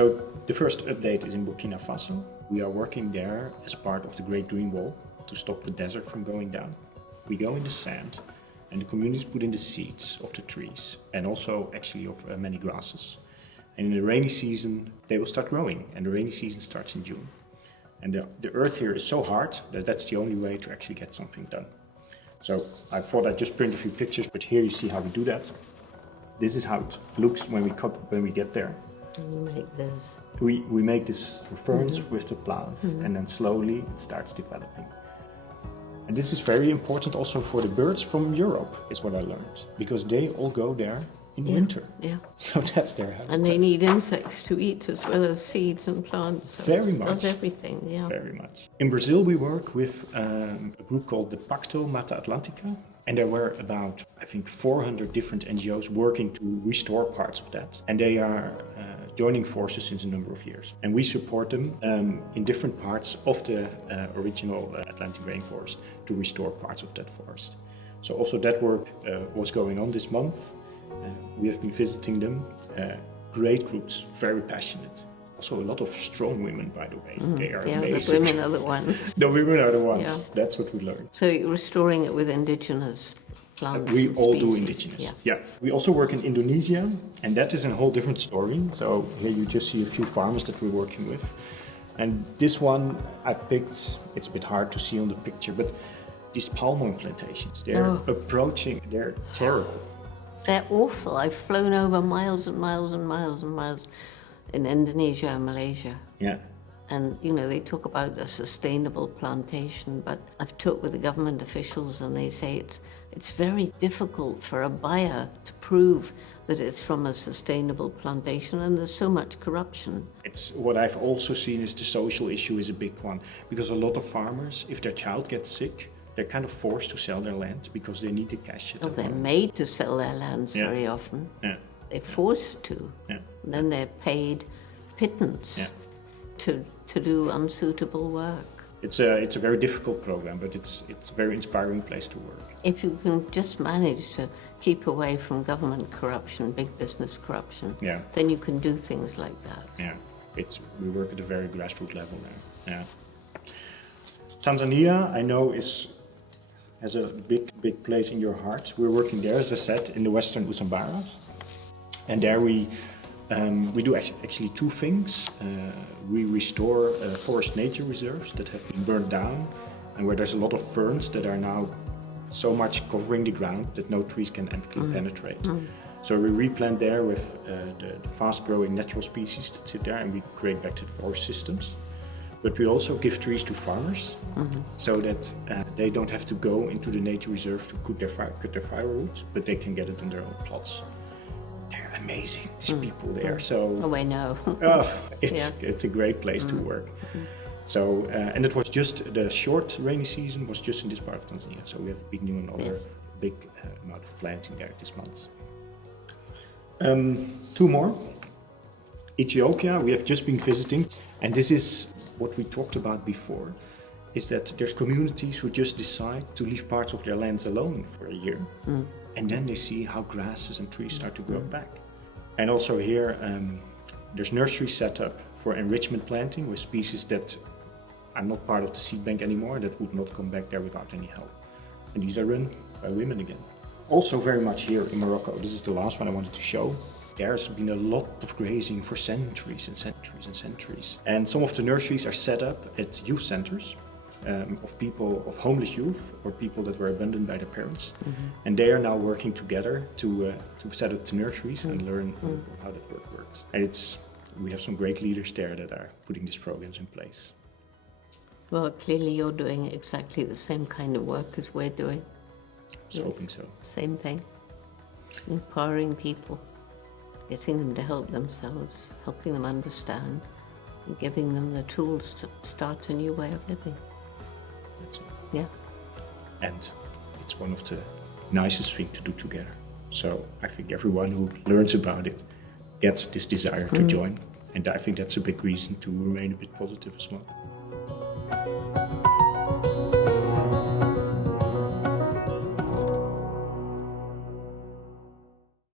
So the first update is in Burkina Faso. We are working there as part of the Great Green Wall to stop the desert from going down. We go in the sand and the communities put in the seeds of the trees and also actually of many grasses. And in the rainy season, they will start growing, and the rainy season starts in June. And the earth here is so hard that that's the only way to actually get something done. So I thought I'd just print a few pictures, but here you see how we do that. This is how it looks when we get there. And you make this. We make this ferns with the plants, and then slowly it starts developing. And this is very important also for the birds from Europe, is what I learned, because they all go there in winter. Yeah. So that's their habitat. And they need insects to eat as well as seeds and plants. So very it much. does everything, yeah. Very much. In Brazil, we work with a group called the Pacto Mata Atlântica. And there were about, I think, 400 different NGOs working to restore parts of that. And they are joining forces since a number of years. And we support them in different parts of the original Atlantic rainforest to restore parts of that forest. So also that work was going on this month. We have been visiting them. Great groups, very passionate. Also a lot of strong women, by the way. They are amazing. The women are the ones. The women are the ones. Yeah. That's what we learned. So you're restoring it with indigenous plants. We and all species. do indigenous. Yeah. Yeah. We also work in Indonesia, and that is a whole different story. So here you just see a few farmers that we're working with. And this one I picked, it's a bit hard to see on the picture, but these palm oil plantations, they're they're terrible. They're awful. I've flown over miles and miles and miles and miles in Indonesia and Malaysia. Yeah. And, you know, they talk about a sustainable plantation, but I've talked with the government officials and they say it's very difficult for a buyer to prove that it's from a sustainable plantation, and there's so much corruption. It's what I've also seen is the social issue is a big one, because a lot of farmers, if their child gets sick, they're kind of forced to sell their land because they need the cash. Oh, they're made to sell their lands very often. Yeah. They're forced to. Yeah. And then they're paid pittance to do unsuitable work. It's a very difficult program, but it's a very inspiring place to work. If you can just manage to keep away from government corruption, big business corruption, then you can do things like that. Yeah, we work at a very grassroots level there. Yeah. Tanzania, I know, has a big place in your heart. We're working there, as I said, in the western Usambaras, and there we do actually two things. We restore forest nature reserves that have been burned down and where there's a lot of ferns that are now so much covering the ground that no trees can penetrate. So we replant there with the fast-growing natural species that sit there, and we create back to forest systems. But we also give trees to farmers so that they don't have to go into the nature reserve to cut their firewood, but they can get it on their own plots. They're amazing, these people there. So I know. It's a great place to work. So and it was just the short rainy season was just in this part of Tanzania. So we have been doing another big amount of planting there this month. Two more. Ethiopia, we have just been visiting, and this is what we talked about before, is that there's communities who just decide to leave parts of their lands alone for a year, and then they see how grasses and trees start to grow back. And also here, there's nurseries set up for enrichment planting with species that are not part of the seed bank anymore, that would not come back there without any help. And these are run by women again. Also very much here in Morocco, this is the last one I wanted to show. There's been a lot of grazing for centuries and centuries and centuries. And some of the nurseries are set up at youth centers of homeless youth or people that were abandoned by their parents. And they are now working together to set up the nurseries and learn how that work works. And we have some great leaders there that are putting these programs in place. Well, clearly you're doing exactly the same kind of work as we're doing. So hoping so. Same thing. Empowering people, getting them to help themselves, helping them understand, and giving them the tools to start a new way of living. That's it. Yeah. And it's one of the nicest things to do together. So I think everyone who learns about it gets this desire to join. And I think that's a big reason to remain a bit positive as well.